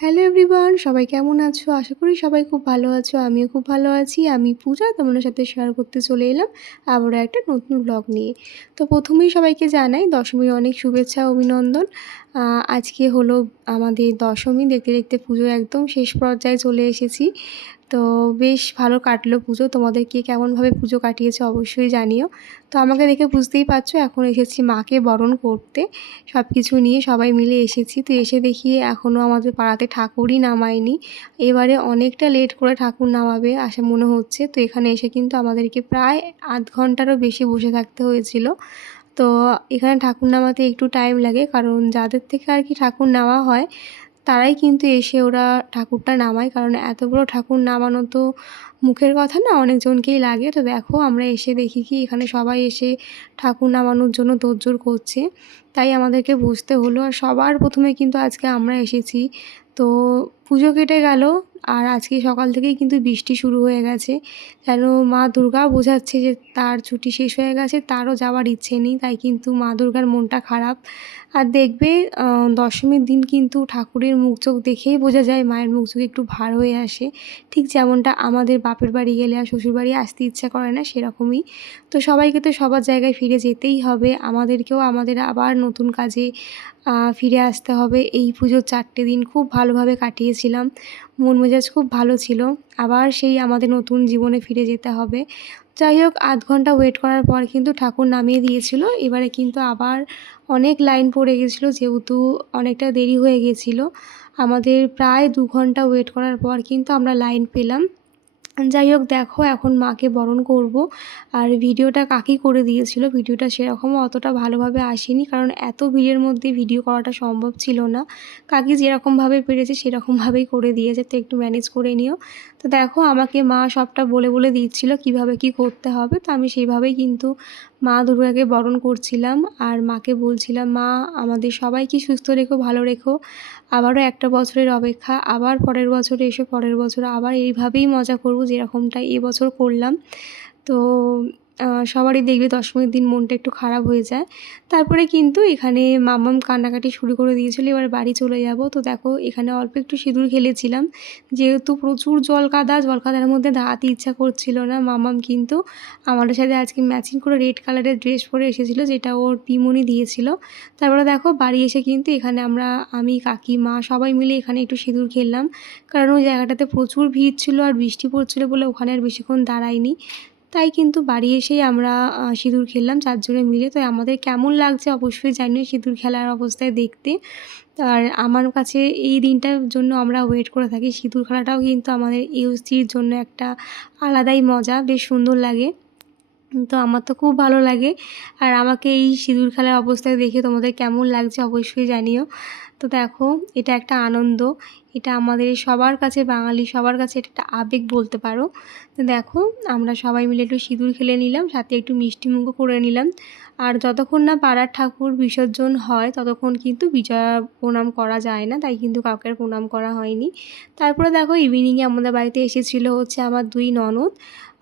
Hello everyone, সবাই কেমন আছো? আশা করি সবাই খুব ভালো আছো। আমিও খুব ভালো আছি। আমি পূজা তোমাদের সাথে শেয়ার করতে চলে এলাম আবারও একটা নতুন ব্লগ নিয়ে। তো প্রথমেই সবাইকে জানাই দশমীর অনেক শুভেচ্ছা অভিনন্দন। আজকে হলো আমাদের দশমী। দেখতে দেখতে পুজো একদম শেষ পর্যায়ে চলে এসেছি। তো বেশ ভালো কাটলো পুজো। তোমাদের কে কেমনভাবে পুজো কাটিয়েছে অবশ্যই জানিও। তো আমাকে দেখে বুঝতেই পারছো এখন এসেছি মাকে বরণ করতে। সব কিছু নিয়ে সবাই মিলে এসেছি। তো এসে দেখি এখনও আমাদের পাড়াতে ঠাকুরই নামায়নি। এবারে অনেকটা লেট করে ঠাকুর নামাবে আশা মনে হচ্ছে। তো এখানে এসে কিন্তু আমাদেরকে প্রায় আধ ঘন্টারও বেশি বসে থাকতে হয়েছিল। তো এখানে ঠাকুর নামাতে একটু টাইম লাগে, কারণ যাদের থেকে আর কি ঠাকুর নেওয়া হয় তারাই কিন্তু এসে ওরা ঠাকুরটা নামায়, কারণ এত বড় ঠাকুর নামানো তো মুখের কথা না, অনেকজনকেই লাগে। তো দেখো আমরা এসে দেখি কি এখানে সবাই এসে ঠাকুর নামানোর জন্য তোড়জোড় করছে, তাই আমাদেরকে বসতে হলো। আর সবার প্রথমে কিন্তু আজকে আমরা এসেছি। তো পুজো কেটে গেল, আর আজকে সকাল থেকেই কিন্তু বৃষ্টি শুরু হয়ে গেছে। যেন মা দুর্গা বোঝাচ্ছে যে তার ছুটি শেষ হয়ে গেছে, তারও যাওয়ার ইচ্ছে নেই, তাই কিন্তু মা দুর্গার মনটা খারাপ। আর দেখবে দশমীর দিন কিন্তু ঠাকুরের মুখ চোখ দেখেই বোঝা যায় মায়ের মুখ চোখ একটু ভার হয়ে আসে। ঠিক যেমনটা আমাদের বাপের বাড়ি গেলে আর শ্বশুরবাড়ি আসতে ইচ্ছা করে না, সেরকমই। তো সবাইকে তো সবার জায়গায় ফিরে যেতেই হবে, আমাদেরকেও আমাদের আবার নতুন কাজে ফিরে আসতে হবে। এই পুজোর 4টে দিন খুব ভালোভাবে কাটিয়েছিলাম, মন মেজাজ খুব ভালো ছিল। আবার সেই আমাদের নতুন জীবনে ফিরে যেতে হবে। যাই হোক, আধ ঘন্টা ওয়েট করার পর কিন্তু ঠাকুর নামিয়ে দিয়েছিল। এবারে কিন্তু আবার অনেক লাইন পড়ে গেছিলো, যেহেতু অনেকটা দেরি হয়ে গেছিলো। আমাদের প্রায় 2 ঘন্টা ওয়েট করার পর কিন্তু আমরা লাইন পেলাম। যাই হোক, দেখো এখন মাকে বরণ করব। আর ভিডিওটা কাকি করে দিয়েছিল। ভিডিওটা সেরকমও অতটা ভালোভাবে আসেনি, কারণ এত ভিড়ের মধ্যে ভিডিও করাটা সম্ভব ছিল না। কাকি যেরকমভাবে পেরেছে সেরকমভাবেই করে দিয়েছে, তো একটু ম্যানেজ করে নিও। তো দেখো আমাকে মা সবটা বলে বলে দিচ্ছিল কীভাবে কী করতে হবে। তো আমি সেইভাবেই কিন্তু মা দুর্গাকে বরণ করছিলাম, আর মাকে বলছিলাম, মা আমাদের সবাইকে সুস্থ রেখো, ভালো রেখো। আবারও একটা বছরের অপেক্ষা, আবার পরের বছরে এসো, পরের বছর আবার এইভাবেই মজা করব যেরকমটা এবছর করলাম। তো সবারই দেখবে দশমীর দিন মনটা একটু খারাপ হয়ে যায়। তারপরে কিন্তু এখানে মাম্মাম কান্নাকাটি শুরু করে দিয়েছিল, এবার বাড়ি চলে যাব। তো দেখো এখানে অল্প একটু সিঁদুর খেলেছিলাম, যেহেতু প্রচুর জল কাদার মধ্যে দাঁড়াতে ইচ্ছা করছিল না। মাম্মাম কিন্তু আমাদের সাথে আজকে ম্যাচিং করে রেড কালারের ড্রেস পরে এসেছিলো, যেটা ওর পিমনি দিয়েছিল। তারপরে দেখো বাড়ি এসে কিন্তু এখানে আমি কাকি মা সবাই মিলে এখানে একটু সিঁদুর খেললাম, কারণ ওই জায়গাটাতে প্রচুর ভিড় ছিল আর বৃষ্টি পড়ছিল বলে ওখানে আর বেশিক্ষণ দাঁড়াইনি। তাই কিন্তু বাড়ি এসেই আমরা সিঁদুর খেললাম 4 জনে মিলে। তো আমাদের কেমন লাগছে অবশ্যই জানিও সিঁদুর খেলার অবস্থায় দেখতে। আর আমার কাছে এই দিনটার জন্য আমরা ওয়েট করে থাকি। সিঁদুর খেলাটাও কিন্তু আমাদের এই স্ত্রীর জন্য একটা আলাদাই মজা, বেশ সুন্দর লাগে। তো আমার তো খুব ভালো লাগে। আর আমাকে এই সিঁদুর খেলার অবস্থায় দেখে তোমাদের কেমন লাগছে অবশ্যই জানিও। তো দেখো এটা একটা আনন্দ, এটা আমাদের সবার কাছে, বাঙালি সবার কাছে এটা একটা আবেগ বলতে পারো। তো দেখো আমরা সবাই মিলে একটু সিঁদুর খেলে নিলাম, সাথে একটু মিষ্টি মুখও করে নিলাম। আর যতক্ষণ না পাড়ার ঠাকুর বিসর্জন হয় ততক্ষণ কিন্তু বিজয়া প্রণাম করা যায় না, তাই কিন্তু কাউকে প্রণাম করা হয়নি। তারপরে দেখো ইভিনিংয়ে আমাদের বাড়িতে এসেছিলো হচ্ছে আমার 2 ননদ।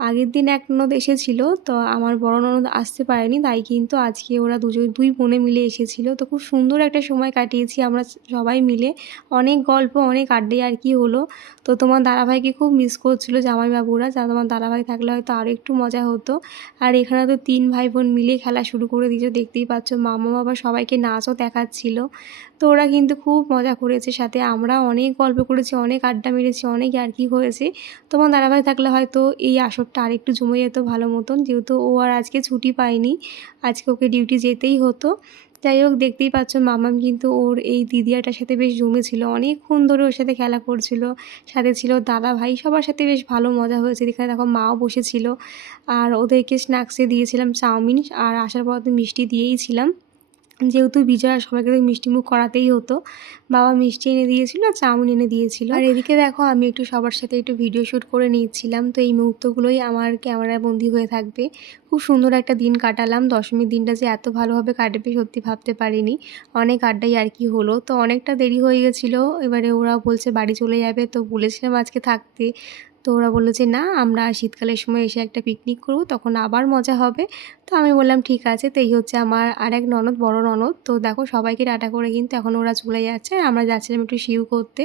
আগের দিন এক ননদ এসেছিল, তো আমার বড় ননদ আসতে পারেনি, তাই কিন্তু আজকে ওরা দুই বোনে মিলে এসেছিলো। তো খুব সুন্দর একটা সময় কাটিয়েছি আমরা সবাই মিলে, অনেক গল্প, অনেক আড্ডাই আর কি হলো। তো তোমার দাদাভাইকে খুব মিস করছিলো জামাইবাবুরা, যা তোমার দাদাভাই থাকলে হয়তো আরও একটু মজা হতো। আর এখানে তো 3 ভাই বোন মিলে খেলা শুরু করে দিয়েছে, দেখতেই পাচ্ছ। মামা আবার সবাইকে নাচও দেখাচ্ছিল। তো ওরা কিন্তু খুব মজা করেছে, সাথে আমরা অনেক গল্প করেছি, অনেক আড্ডা মেরেছি, অনেক ইয়ার্কি হয়েছে। তোমার দাদাভাই থাকলে হয়তো এই আসরটা আরেকটু জমে যেত ভালো মতন, যেহেতু ও আর আজকে ছুটি পায়নি, আজকে ওকে ডিউটি যেতেই হতো। যাই হোক, দেখতেই পাচ্ছ মামাম কিন্তু ওর এই দিদিয়াটার সাথে বেশ জমেছিল, অনেকক্ষণ ধরে ওর সাথে খেলা করছিল। সাথে ছিল দাদা ভাই, সবার সাথে বেশ ভালো মজা হয়েছে। এখানে দেখো মাও বসেছিল, আর ওদেরকে স্ন্যাক্সে দিয়েছিলাম চাউমিন, আর আসার পর তো মিষ্টি দিয়েইছিলাম, যেহেতু বিজয়া সবাইকে তো মিষ্টিমুখ করাতেই হতো। বাবা মিষ্টি এনে দিয়েছিল আর চাউমিন এনে দিয়েছিল। আর এদিকে দেখো আমি একটু সবার সাথে একটু ভিডিও শ্যুট করে নিচ্ছিলাম। তো এই মুহূর্তগুলোই আমার ক্যামেরায় বন্দি হয়ে থাকবে। খুব সুন্দর একটা দিন কাটালাম। দশমীর দিনটা যে এত ভালোভাবে কাটবে সত্যি ভাবতে পারিনি। অনেক আড্ডাই আর কি হলো। তো অনেকটা দেরি হয়ে গেছিলো, এবারে ওরা বলছে বাড়ি চলে যাবে, তো বলেছিলাম আজকে থাকতে। তো ওরা বললো যে না আমরা শীতকালের সময় এসে একটা পিকনিক করবো, তখন আবার মজা হবে। তো আমি বললাম ঠিক আছে। তো এই হচ্ছে আমার আরেক ননদ, বড় ননদ। তো দেখো সবাইকে টাটা করে কিন্তু এখন ওরা চলে যাচ্ছে আর আমরা যাচ্ছিলাম একটু শিউ করতে।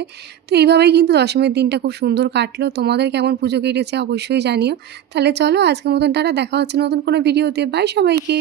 তো এইভাবেই কিন্তু দশমীর দিনটা খুব সুন্দর কাটলো। তোমাদের কেমন পুজো কেটেছে অবশ্যই জানিও। তাহলে চলো আজকের মতন টাটা, দেখা হচ্ছে নতুন কোনো ভিডিওতে। বাই সবাইকে।